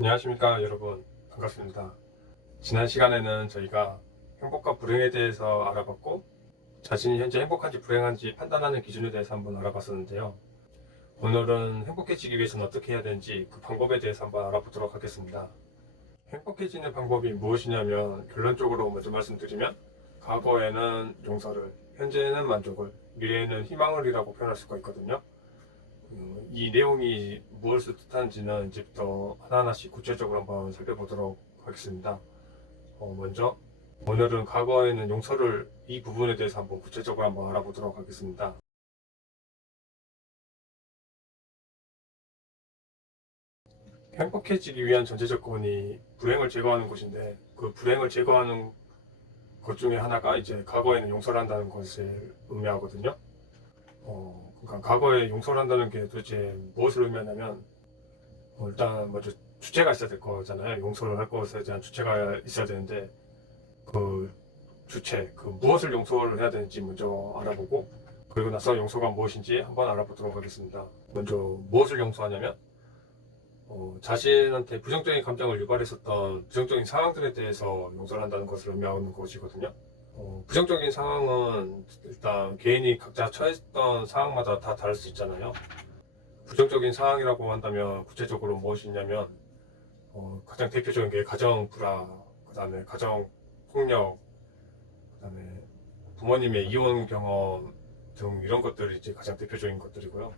안녕하십니까 여러분, 반갑습니다. 지난 시간에는 저희가 행복과 불행에 대해서 알아봤고, 자신이 현재 행복한지 불행한지 판단하는 기준에 대해서 한번 알아봤었는데요. 오늘은 행복해지기 위해서는 어떻게 해야 되는지 그 방법에 대해서 한번 알아보도록 하겠습니다. 행복해지는 방법이 무엇이냐면, 결론적으로 먼저 말씀드리면, 과거에는 용서를, 현재는 만족을, 미래에는 희망을이라고 표현할 수가 있거든요. 이 내용이 무엇을 뜻하는지는 이제부터 하나하나씩 구체적으로 한번 살펴보도록 하겠습니다. 먼저 오늘은 과거에는 용서를, 이 부분에 대해서 한번 구체적으로 한번 알아보도록 하겠습니다. 행복해지기 위한 전제 조건이 불행을 제거하는 것인데, 그 불행을 제거하는 것 중에 하나가 이제 과거에는 용서를 한다는 것을 의미하거든요. 그러니까 과거에 용서를 한다는 게 도대체 무엇을 의미하냐면, 일단 먼저 주체가 있어야 될 거잖아요. 용서를 할 것에 대한 주체가 있어야 되는데, 그 주체, 그 무엇을 용서를 해야 되는지 먼저 알아보고, 그리고 나서 용서가 무엇인지 한번 알아보도록 하겠습니다. 먼저 무엇을 용서하냐면, 자신한테 부정적인 감정을 유발했었던 부정적인 상황들에 대해서 용서를 한다는 것을 의미하는 것이거든요. 부정적인 상황은 일단 개인이 각자 처했던 상황마다 다 다를 수 있잖아요. 부정적인 상황이라고 한다면 구체적으로 무엇이냐면, 가장 대표적인 게 가정 불화, 그 다음에 가정 폭력, 그 다음에 부모님의 이혼 경험 등 이런 것들이 이제 가장 대표적인 것들이고요.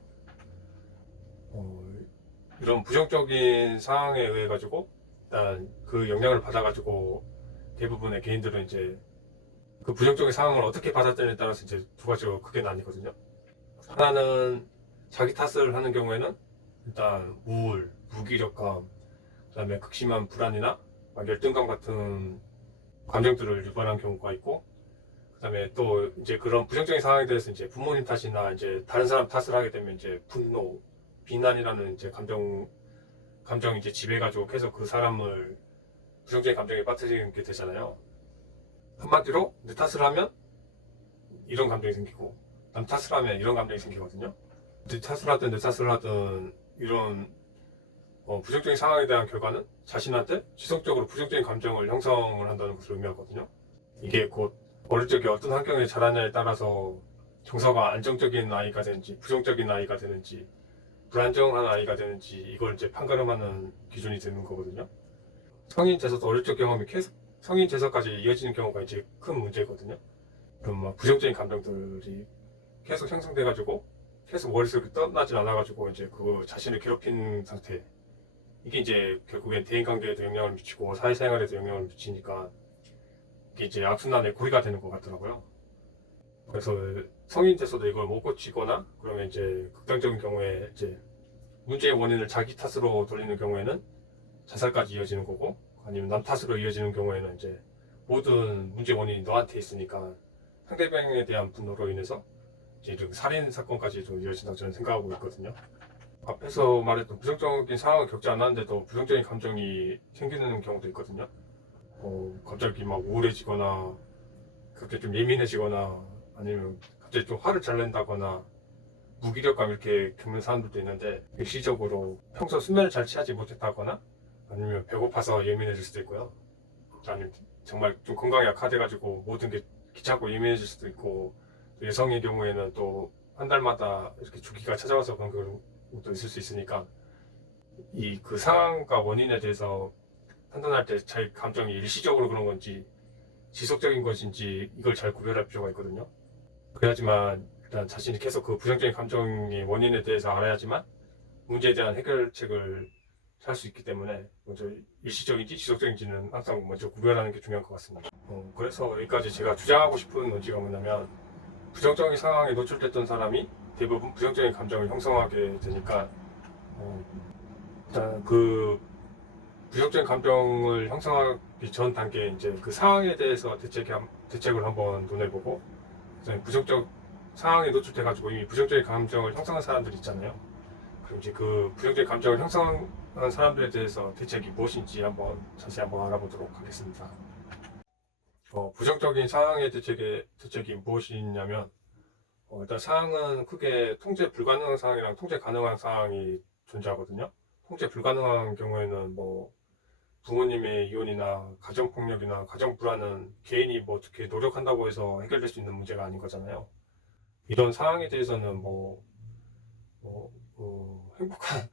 이런 부정적인 상황에 의해 가지고 일단 그 영향을 받아 가지고 대부분의 개인들은 이제 그 부정적인 상황을 어떻게 받아들이냐에 따라서 이제 두 가지로 크게 나뉘거든요. 하나는 자기 탓을 하는 경우에는 일단 우울, 무기력감, 그 다음에 극심한 불안이나 열등감 같은 감정들을 유발한 경우가 있고, 그 다음에 또 이제 그런 부정적인 상황에 대해서 이제 부모님 탓이나 이제 다른 사람 탓을 하게 되면 이제 분노, 비난이라는 이제 감정이 이제 지배가지고 계속 그 사람을 부정적인 감정에 빠뜨리게 되잖아요. 한마디로 내 탓을 하면 이런 감정이 생기고, 남 탓을 하면 이런 감정이 생기거든요. 내 탓을 하든 내 탓을 하든 이런 부정적인 상황에 대한 결과는 자신한테 지속적으로 부정적인 감정을 형성을 한다는 것을 의미하거든요. 이게 곧 어릴 적에 어떤 환경에 자라냐에 따라서 정서가 안정적인 아이가 되는지 부정적인 아이가 되는지 불안정한 아이가 되는지 이걸 이제 판가름하는 기준이 되는 거거든요. 성인 돼서도 어릴 적 경험이 계속 성인 돼서까지 이어지는 경우가 이제 큰 문제거든요. 그럼 막 부정적인 감정들이 계속 형성돼가지고 계속 머릿속에 떠나지 않아가지고 이제 그 자신을 괴롭히는 상태, 이게 이제 결국엔 대인관계에도 영향을 미치고 사회생활에도 영향을 미치니까 이게 이제 악순환의 고리가 되는 것 같더라고요. 그래서 성인 돼서도 이걸 못 고치거나 그러면 이제 극단적인 경우에 이제 문제의 원인을 자기 탓으로 돌리는 경우에는 자살까지 이어지는 거고, 아니면 남 탓으로 이어지는 경우에는 이제 모든 문제 원인이 너한테 있으니까 상대방에 대한 분노로 인해서 이제 이런 살인 사건까지 좀 이어진다고 저는 생각하고 있거든요. 앞에서 말했던 부정적인 상황을 겪지 않았는데도 부정적인 감정이 생기는 경우도 있거든요. 갑자기 막 우울해지거나, 갑자기 좀 예민해지거나, 아니면 갑자기 좀 화를 잘 낸다거나, 무기력감 이렇게 겪는 사람들도 있는데, 일시적으로 평소 수면을 잘 취하지 못했다거나, 아니면 배고파서 예민해질 수도 있고요. 아니면 정말 좀 건강이 악화돼가지고 모든 게 귀찮고 예민해질 수도 있고, 또 여성의 경우에는 또 한 달마다 이렇게 주기가 찾아와서 그런 것도 있을 수 있으니까, 이 그 상황과 원인에 대해서 판단할 때 자기 감정이 일시적으로 그런 건지 지속적인 것인지 이걸 잘 구별할 필요가 있거든요. 그래야지만 일단 자신이 계속 그 부정적인 감정의 원인에 대해서 알아야지만 문제에 대한 해결책을 할 수 있기 때문에, 먼저 일시적인지 지속적인지는 항상 먼저 구별하는 게 중요한 것 같습니다. 그래서 여기까지 제가 주장하고 싶은 논지가 뭐냐면, 부정적인 상황에 노출됐던 사람이 대부분 부정적인 감정을 형성하게 되니까, 어, 일단 그 부정적인 감정을 형성하기 전 단계에 이제 그 상황에 대해서 대책을 한번 논해보고, 그다음에 부정적 상황에 노출돼가지고 이미 부정적인 감정을 형성한 사람들이 있잖아요. 그럼 이제 그 부정적인 감정을 형성한 사람들에 대해서 대책이 무엇인지 한번 자세히 한번 알아보도록 하겠습니다. 부정적인 상황의 대책이 무엇이냐면, 일단 상황은 크게 통제 불가능한 상황이랑 통제 가능한 상황이 존재하거든요. 통제 불가능한 경우에는 뭐 부모님의 이혼이나 가정폭력이나 가정불안은 개인이 뭐 어떻게 노력한다고 해서 해결될 수 있는 문제가 아닌 거잖아요. 이런 상황에 대해서는 행복한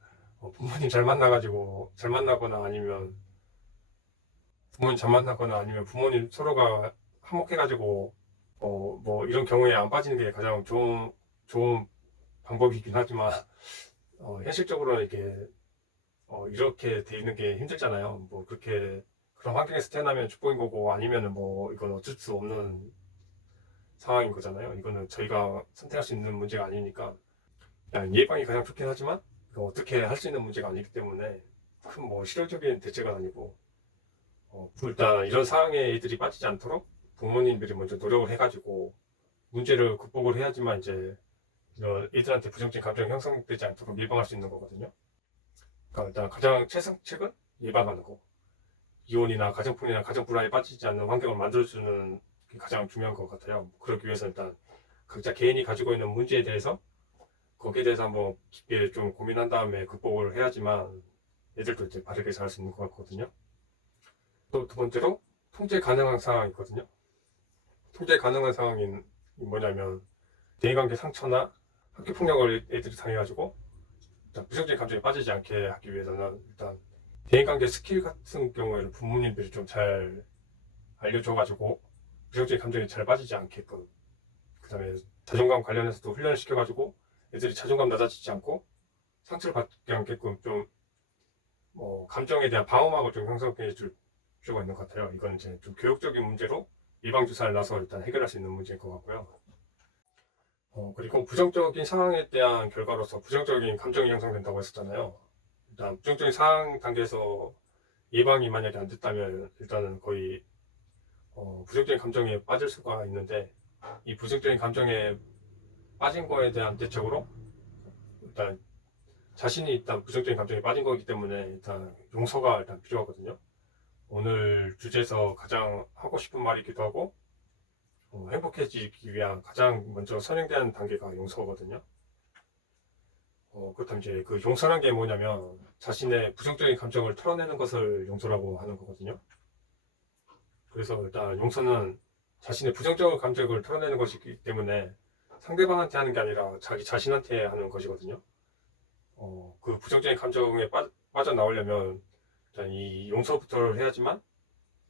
부모님 잘 만나가지고 잘 만나거나 아니면 부모님 잘 만나거나 아니면 부모님 서로가 화목해가지고 뭐 이런 경우에 안 빠지는 게 가장 좋은 방법이긴 하지만 현실적으로는 이렇게 돼 있는 게 힘들잖아요. 뭐 그렇게 그런 환경에서 태어나면 축복인 거고 아니면은 뭐 이건 어쩔 수 없는 상황인 거잖아요. 이거는 저희가 선택할 수 있는 문제가 아니니까 그냥 예방이 가장 좋긴 하지만 이거 어떻게 할 수 있는 문제가 아니기 때문에 큰 뭐 실효적인 대책은 아니고 일단 이런 상황에 애들이 빠지지 않도록 부모님들이 먼저 노력을 해가지고 문제를 극복을 해야지만 이제 이런 애들한테 부정적인 감정이 형성되지 않도록 예방할 수 있는 거거든요. 그러니까 일단 가장 최상책은 예방하는 거. 이혼이나 가정폭력이나 가정불안에 빠지지 않는 환경을 만들어주는 게 가장 중요한 것 같아요. 그러기 위해서 일단 각자 개인이 가지고 있는 문제에 대해서 거기에 대해서 한번 깊게 좀 고민한 다음에 극복을 해야지만 애들도 이제 바르게 잘 할 수 있는 것 같거든요. 또 두 번째로 통제 가능한 상황이 있거든요. 통제 가능한 상황이 뭐냐면 대인관계 상처나 학교폭력을 애들이 당해가지고 일단 부정적인 감정에 빠지지 않게 하기 위해서는 일단 대인관계 스킬 같은 경우에는 부모님들이 좀 잘 알려줘가지고 부정적인 감정에 잘 빠지지 않게끔 그 다음에 자존감 관련해서도 훈련을 시켜가지고 애들이 자존감 낮아지지 않고 상처를 받지 않게끔 좀 감정에 대한 방어막을 좀 형성해 줄 필요가 있는 것 같아요. 이건 이제 좀 교육적인 문제로 예방주사를 놔서 일단 해결할 수 있는 문제인 것 같고요. 그리고 부정적인 상황에 대한 결과로서 부정적인 감정이 형성된다고 했었잖아요. 일단 부정적인 상황 단계에서 예방이 만약에 안 됐다면 일단은 거의 부정적인 감정에 빠질 수가 있는데 이 부정적인 감정에 빠진 거에 대한 대책으로 일단 자신이 일단 부정적인 감정에 빠진 거기 때문에 일단 용서가 일단 필요하거든요. 오늘 주제에서 가장 하고 싶은 말이기도 하고 행복해지기 위한 가장 먼저 선행되는 단계가 용서거든요. 그렇다면 이제 그 용서란 게 뭐냐면 자신의 부정적인 감정을 털어내는 것을 용서라고 하는 거거든요. 그래서 일단 용서는 자신의 부정적인 감정을 털어내는 것이기 때문에 상대방한테 하는 게 아니라 자기 자신한테 하는 것이거든요. 그 부정적인 감정에 빠져나오려면 일단 이 용서부터 해야지만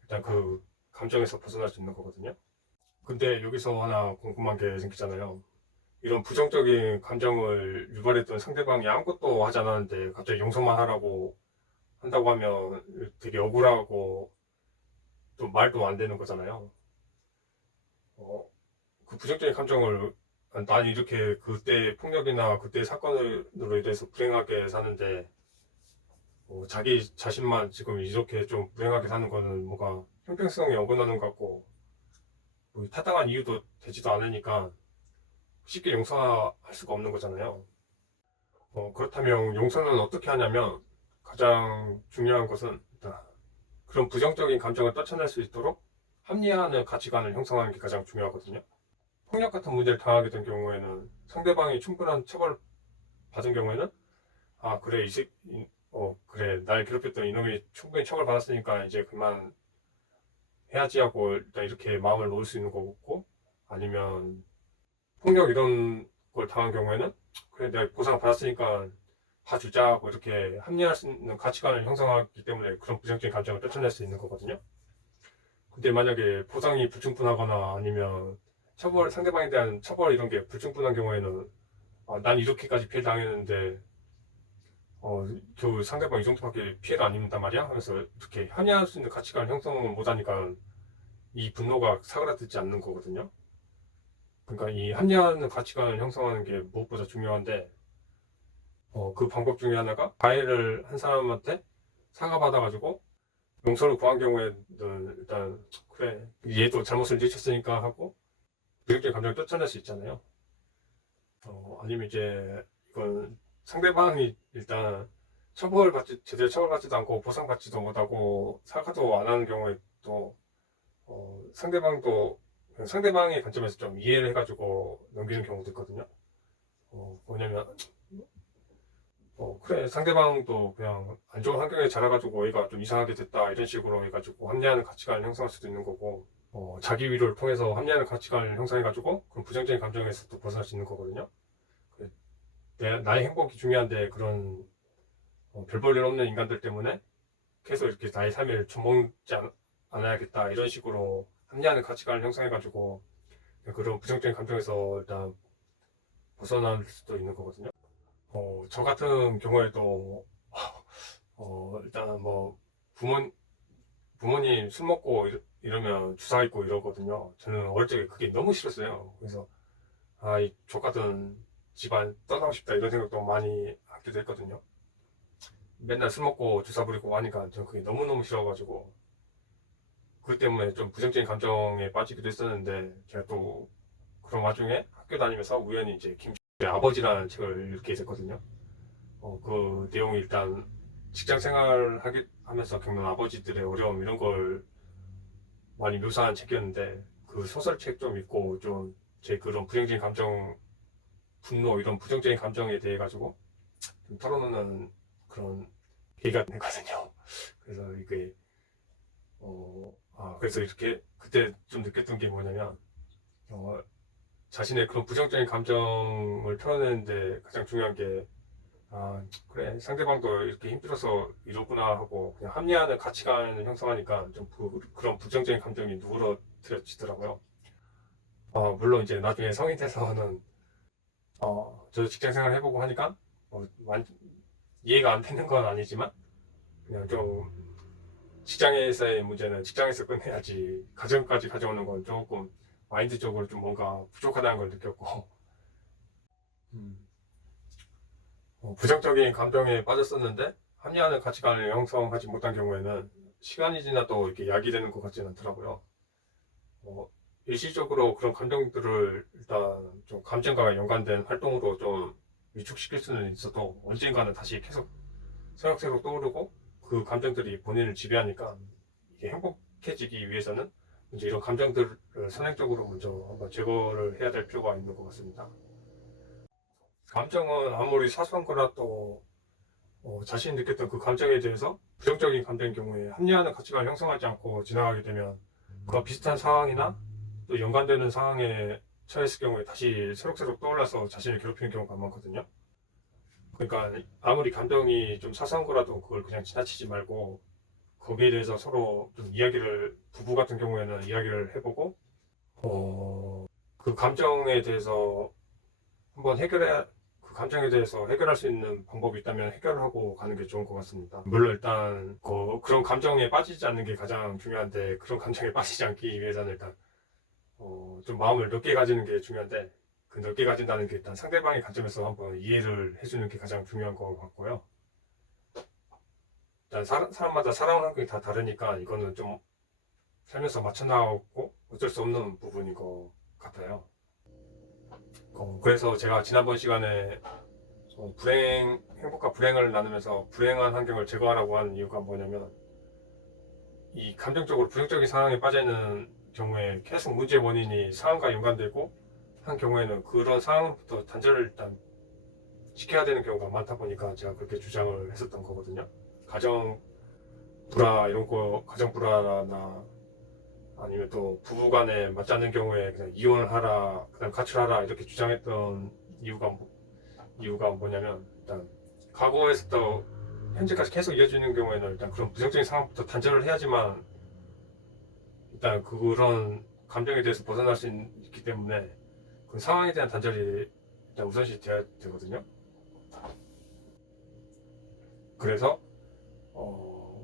일단 그 감정에서 벗어날 수 있는 거거든요. 근데 여기서 하나 궁금한 게 생기잖아요. 이런 부정적인 감정을 유발했던 상대방이 아무것도 하지 않았는데 갑자기 용서만 하라고 한다고 하면 되게 억울하고 또 말도 안 되는 거잖아요. 어, 그 부정적인 감정을 난 이렇게 그때 폭력이나 그때 사건으로 인해서 불행하게 사는데 자기 자신만 지금 이렇게 좀 불행하게 사는 거는 뭔가 형평성이 어긋나는 것 같고 뭐 타당한 이유도 되지도 않으니까 쉽게 용서할 수가 없는 거잖아요. 그렇다면 용서는 어떻게 하냐면 가장 중요한 것은 일단 그런 부정적인 감정을 떨쳐낼 수 있도록 합리화하는 가치관을 형성하는 게 가장 중요하거든요. 폭력 같은 문제를 당하게 된 경우에는 상대방이 충분한 처벌을 받은 경우에는 아 그래 그래 날 괴롭혔던 이놈이 충분히 처벌받았으니까 이제 그만 해야지 하고 일단 이렇게 마음을 놓을 수 있는 거고 아니면 폭력 이런 걸 당한 경우에는 그래 내가 보상을 받았으니까 봐주자 하고 이렇게 합리화할 수 있는 가치관을 형성하기 때문에 그런 부정적인 감정을 떨쳐낼 수 있는 거거든요. 근데 만약에 보상이 불충분하거나 아니면 상대방에 대한 처벌 이런 게 불충분한 경우에는 난 이렇게까지 피해 당했는데 겨우 상대방 이 정도밖에 피해가 안 입는단 말이야? 하면서 이렇게 합리화할 수 있는 가치관을 형성을 못하니까 이 분노가 사그라들지 않는 거거든요. 그러니까 이 합리화하는 가치관을 형성하는 게 무엇보다 중요한데 그 방법 중에 하나가 가해를 한 사람한테 사과받아가지고 용서를 구한 경우에는 일단 그래 얘도 잘못을 뉘쳤으니까 하고 부정적인 감정을 쫓아낼 수 있잖아요. 아니면 이제 이건 상대방이 일단 제대로 처벌받지도 않고 보상받지도 못하고 사과도 안 하는 경우에 또 상대방도 그냥 상대방의 관점에서 좀 이해를 해가지고 넘기는 경우도 있거든요. 뭐냐면 그래, 상대방도 그냥 안 좋은 환경에 자라가지고 얘가 좀 이상하게 됐다 이런 식으로 해가지고 합리하는 가치관을 형성할 수도 있는 거고, 자기 위로를 통해서 합리하는 가치관을 형성해가지고 그런 부정적인 감정에서 또 벗어날 수 있는 거거든요. 그래, 나의 행복이 중요한데 그런 별 볼 일 없는 인간들 때문에 계속 이렇게 나의 삶을 좀먹지 않아야겠다 이런 식으로 합리하는 가치관을 형성해가지고 그런 부정적인 감정에서 일단 벗어날 수도 있는 거거든요. 저 같은 경우에도 일단 뭐 부모님 술 먹고 이러면 주사 있고 이러거든요. 저는 어릴 적에 그게 너무 싫었어요. 그래서 이 족같은 집안 떠나고 싶다 이런 생각도 많이 하기도 했거든요. 맨날 술 먹고 주사 부리고 하니까 저는 그게 너무너무 싫어가지고 그 때문에 좀 부정적인 감정에 빠지기도 했었는데, 제가 또 그런 와중에 학교 다니면서 우연히 이제 김치의 아버지라는 책을 읽게 됐거든요. 그 내용이 일단 직장 생활 하면서 겪는 아버지들의 어려움 이런 걸 많이 묘사한 책이었는데, 그 소설책 좀 읽고 좀 제 그런 부정적인 감정, 분노 이런 부정적인 감정에 대해 가지고 좀 털어놓는 그런 계기가 됐거든요. 그래서 이게 그래서 이렇게 그때 좀 느꼈던 게 뭐냐면, 자신의 그런 부정적인 감정을 털어내는데 가장 중요한 게, 그래, 상대방도 이렇게 힘들어서 이러구나 하고 그냥 합리화하는 가치관을 형성하니까 좀 그런 부정적인 감정이 누그러뜨려지더라고요. 물론 이제 나중에 성인 돼서는, 저도 직장 생활 해보고 하니까, 이해가 안 되는 건 아니지만, 그냥 좀 직장에서의 문제는 직장에서 끝내야지 가정까지 가져오는 건 조금 마인드적으로 좀 뭔가 부족하다는 걸 느꼈고, 음, 부정적인 감정에 빠졌었는데 합리화하는 가치관을 형성하지 못한 경우에는 시간이 지나도 이렇게 야기되는 것 같지는 않더라고요. 일시적으로 그런 감정들을 일단 좀 감정과 연관된 활동으로 좀 위축시킬 수는 있어도 언젠가는 다시 계속 새록새록 떠오르고 그 감정들이 본인을 지배하니까 이게 행복해지기 위해서는 이제 이런 감정들을 선행적으로 먼저 한번 제거를 해야 될 필요가 있는 것 같습니다. 감정은 아무리 사소한 거라도 자신이 느꼈던 그 감정에 대해서 부정적인 감정인 경우에 합리화하는 가치관을 형성하지 않고 지나가게 되면 그와 비슷한 상황이나 또 연관되는 상황에 처했을 경우에 다시 새록새록 떠올라서 자신을 괴롭히는 경우가 많거든요. 그러니까 아무리 감정이 좀 사소한 거라도 그걸 그냥 지나치지 말고 거기에 대해서 서로 좀 부부 같은 경우에는 이야기를 해보고, 그 감정에 대해서 한번 그 감정에 대해서 해결할 수 있는 방법이 있다면 해결하고 가는 게 좋은 것 같습니다. 물론 일단 그런 감정에 빠지지 않는 게 가장 중요한데, 그런 감정에 빠지지 않기 위해서는 일단 좀 마음을 넓게 가지는 게 중요한데, 그 넓게 가진다는 게 일단 상대방의 관점에서 한번 이해를 해주는 게 가장 중요한 것 같고요. 일단 사람마다 살아온 환경이 다 다르니까 이거는 좀 살면서 맞춰나가고 어쩔 수 없는 부분인 것 같아요. 그래서 제가 지난번 시간에 행복과 불행을 나누면서 불행한 환경을 제거하라고 하는 이유가 뭐냐면, 이 감정적으로 부정적인 상황에 빠지는 경우에 계속 문제의 원인이 상황과 연관되고 한 경우에는 그런 상황부터 단절을 일단 시켜야 되는 경우가 많다 보니까 제가 그렇게 주장을 했었던 거거든요. 가정 불화나 아니면 또 부부간에 맞지 않는 경우에 그냥 이혼을 하라, 그다음 가출하라 이렇게 주장했던 이유가 뭐냐면, 일단 과거에서부터 현재까지 계속 이어지는 경우에는 일단 그런 부정적인 상황부터 단절을 해야지만 일단 그런 감정에 대해서 벗어날 수 있기 때문에 그 상황에 대한 단절이 일단 우선시 돼야 되거든요. 그래서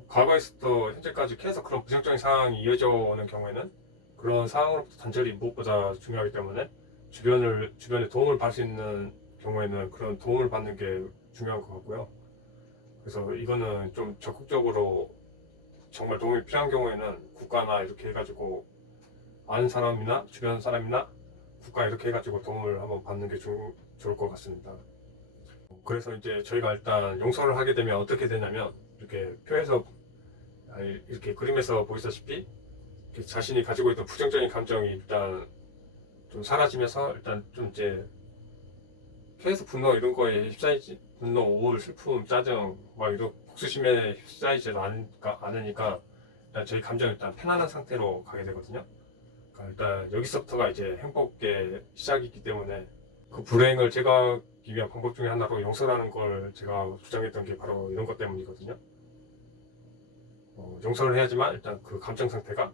과거에서부터 현재까지 계속 그런 부정적인 상황이 이어져 오는 경우에는 그런 상황으로부터 단절이 무엇보다 중요하기 때문에 주변에 도움을 받을 수 있는 경우에는 그런 도움을 받는 게 중요한 것 같고요. 그래서 이거는 좀 적극적으로 정말 도움이 필요한 경우에는 국가나 이렇게 해가지고 아는 사람이나 주변 사람이나 국가 이렇게 해가지고 도움을 한번 받는 게 좋을 것 같습니다. 그래서 이제 저희가 일단 용서를 하게 되면 어떻게 되냐면, 이렇게 이렇게 그림에서 보시다시피 자신이 가지고 있던 부정적인 감정이 일단 좀 사라지면서 일단 좀 이제 계속 분노 이런 거에 분노, 우울, 슬픔, 짜증 막 이런 복수심에 휩싸이지 않으니까 일단 저희 감정이 일단 편안한 상태로 가게 되거든요. 그러니까 일단 여기서부터가 이제 행복의 시작이기 때문에 그 불행을 제거하기 위한 방법 중에 하나로 용서라는 걸 제가 주장했던 게 바로 이런 것 때문이거든요. 용서를 해야지만 일단 그 감정 상태가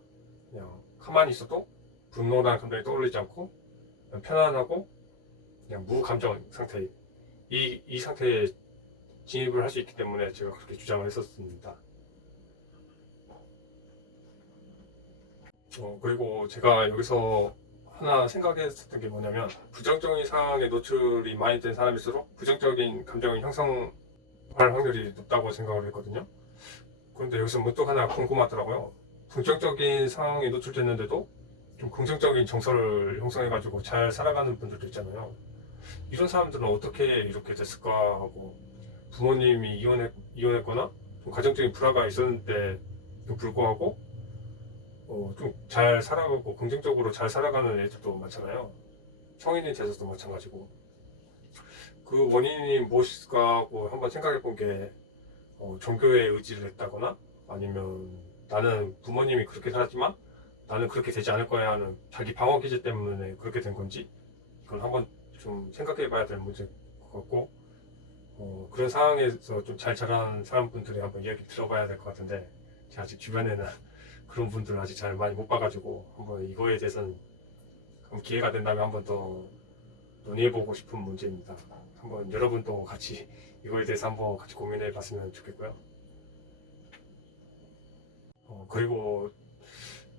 그냥 가만히 있어도 분노라는 감정이 떠올리지 않고 그냥 편안하고 그냥 무감정 상태 이 상태에 진입을 할 수 있기 때문에 제가 그렇게 주장을 했었습니다. 그리고 제가 여기서 하나 생각했었던 게 뭐냐면 부정적인 상황에 노출이 많이 된 사람일수록 부정적인 감정을 형성할 확률이 높다고 생각을 했거든요. 그런데 여기서 문득 하나 궁금하더라고요. 부정적인 상황에 노출됐는데도 좀 긍정적인 정서를 형성해가지고 잘 살아가는 분들도 있잖아요. 이런 사람들은 어떻게 이렇게 됐을까 하고 부모님이 이혼했거나 좀 가정적인 불화가 있었는데도 불구하고 좀 잘 살아가고 긍정적으로 잘 살아가는 애들도 많잖아요. 성인이 돼서도 마찬가지고 그 원인이 무엇일까 하고 한번 생각해 본 게 종교에 의지를 했다거나 아니면 나는 부모님이 그렇게 살았지만 나는 그렇게 되지 않을 거야 하는 자기 방어 기제 때문에 그렇게 된 건지 이건 한번 좀 생각해 봐야 될 문제인 것 같고 그런 상황에서 좀 잘 자란 사람분들이 한번 이야기 들어봐야 될 것 같은데 제가 아직 주변에는 그런 분들을 아직 잘 많이 못 봐가지고 한번 이거에 대해서는 기회가 된다면 한번 더 논의해보고 싶은 문제입니다. 한번 여러분도 같이 이거에 대해서 한번 같이 고민해 봤으면 좋겠고요. 그리고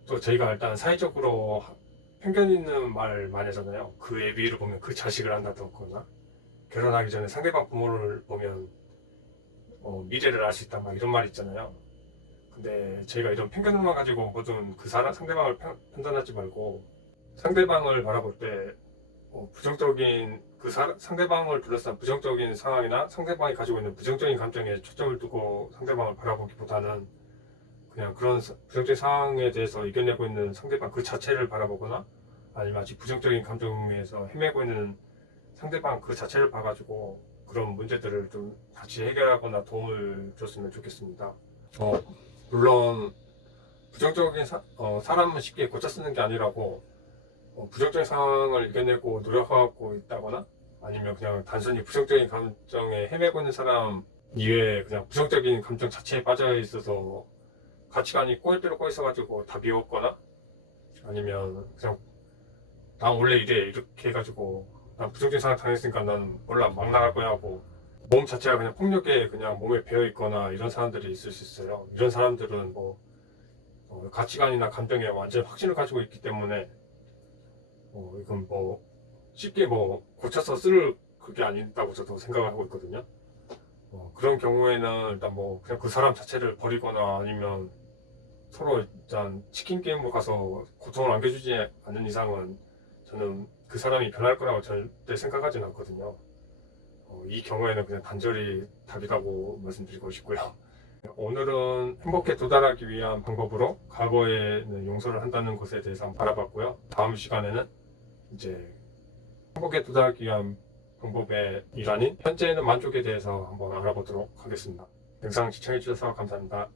또 저희가 일단 사회적으로 편견 있는 말 많이 하잖아요. 그 애비를 보면 그 자식을 한다거나 결혼하기 전에 상대방 부모를 보면 미래를 알 수 있다 막 이런 말 있잖아요. 근데 저희가 이런 편견만 가지고 모든 그 상대방을 판단하지 말고 상대방을 바라볼 때 부정적인 상대방을 둘러싼 부정적인 상황이나 상대방이 가지고 있는 부정적인 감정에 초점을 두고 상대방을 바라보기보다는 그냥 그런 부정적인 상황에 대해서 이겨내고 있는 상대방 그 자체를 바라보거나 아니면 아직 부정적인 감정에서 헤매고 있는 상대방 그 자체를 봐가지고 그런 문제들을 좀 같이 해결하거나 도움을 줬으면 좋겠습니다. 물론 부정적인 사람은 쉽게 고쳐 쓰는 게 아니라고 부정적인 상황을 이겨내고 노력하고 있다거나 아니면 그냥 단순히 부정적인 감정에 헤매고 있는 사람 이외에 그냥 부정적인 감정 자체에 빠져 있어서 가치관이 꼬일 대로 꼬여 있어가지고 다 비웠거나 아니면 그냥 난 원래 이래 이렇게 해가지고 난 부정적인 상황 당했으니까 난 몰라 막 나갈 거야 하고 몸 자체가 그냥 폭력에 그냥 몸에 배어 있거나 이런 사람들이 있을 수 있어요. 이런 사람들은 가치관이나 감정에 완전 확신을 가지고 있기 때문에 이건 쉽게 고쳐서 쓸 그게 아니다고 저도 생각을 하고 있거든요. 그런 경우에는 일단 그냥 그 사람 자체를 버리거나 아니면 서로 일단 치킨 게임으로 가서 고통을 안겨주지 않는 이상은 저는 그 사람이 변할 거라고 절대 생각하지는 않거든요. 이 경우에는 그냥 단절이 답이라고 말씀드리고 싶고요. 오늘은 행복에 도달하기 위한 방법으로 과거에는 용서를 한다는 것에 대해서 한번 알아봤고요. 다음 시간에는 이제 행복에 도달하기 위한 방법의 일환인 현재는 만족에 대해서 한번 알아보도록 하겠습니다. 영상 시청해주셔서 감사합니다.